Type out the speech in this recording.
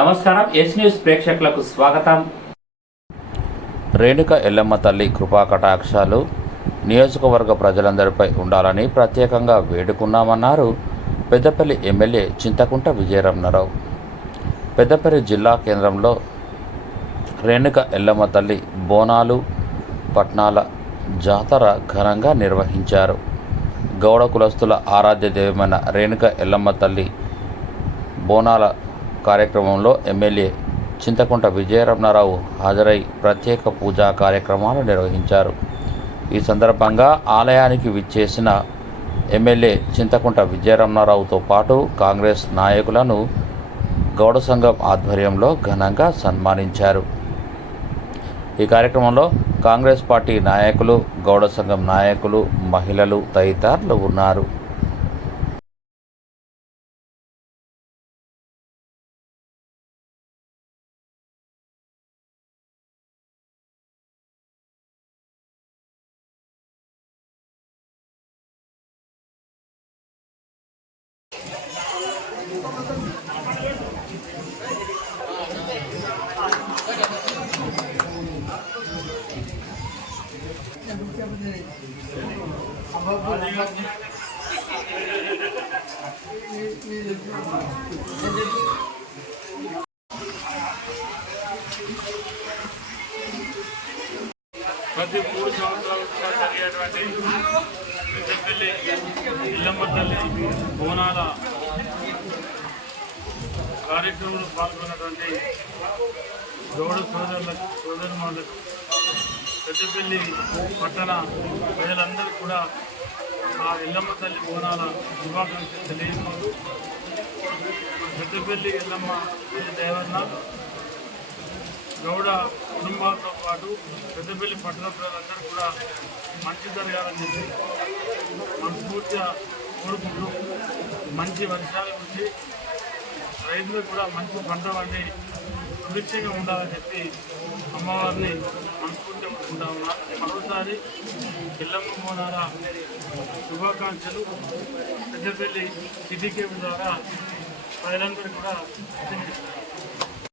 నమస్కారం yes news ప్రేక్షకులకు స్వాగతం. రేణుక ఎల్లమ్మ తల్లి కృపా కటాక్షాలు. నియోజకవర్గ ప్రజలందరిపై ఉండాలని ప్రత్యేకంగా వేడుకున్నామన్నారు పెద్దపల్లి ఎమ్మెల్యే చింతకుంట విజయరమణరావు. పెద్దపల్లి జిల్లా కేంద్రంలో రేణుక ఎల్లమ్మ తల్లి బోనాలు పట్నాల జాతర ఘనంగా నిర్వహించారు. గౌడ కులస్తుల ఆరాధ్య దైవమైన రేణుక ఎల్లమ్మ తల్లి బోనాల కార్యక్రమంలో ఎమ్మెల్యే చింతకుంట విజయరమణారావు హాజరై ప్రత్యేక పూజా కార్యక్రమాలు నిర్వహించారు. ఈ సందర్భంగా ఆలయానికి విచ్చేసిన ఎమ్మెల్యే చింతకుంట విజయరమణారావుతో పాటు కాంగ్రెస్ నాయకులను గౌడ సంఘం ఆధ్వర్యంలో ఘనంగా సన్మానించారు. ఈ కార్యక్రమంలో కాంగ్రెస్ పార్టీ నాయకులు గౌడ సంఘం నాయకులు మహిళలు తదితరులు ఉన్నారు. ప్రతి మూడు సంవత్సరాలు కూడా జరిగేటువంటి పెద్దపల్లి ఇల్లమ్మ తల్లి బోనాల కార్యక్రమంలో పాల్గొన్నటువంటి గౌడ సోదరులకు సోదరుమాలకు పెద్దపల్లి పట్టణ ప్రజలందరూ కూడా ఆ ఇల్లమ్మ తల్లి బోనాల శుభాకాంక్షలు తెలియజేస్తూ పెద్దపల్లి ఇల్లమ్మ దేవన్న గౌడ కుటుంబాలతో పాటు పెద్దపల్లి పట్టణ ప్రజలందరూ కూడా మంచి జరగాలని చెప్పి మనస్ఫూర్తిగా కోరుకుంటూ మంచి వర్షాలు గురించి రైతులకు కూడా మంచి పంట పండి సుభిక్షంగా ఉండాలని చెప్పి అమ్మవారిని మనస్ఫూర్తిగా ఉంటా ఉన్నా. మరోసారి పిల్లమ్మ ద్వారా శుభాకాంక్షలు. పెద్దపల్లి సిటీ కేబుల్ ద్వారా ప్రజలందరూ కూడా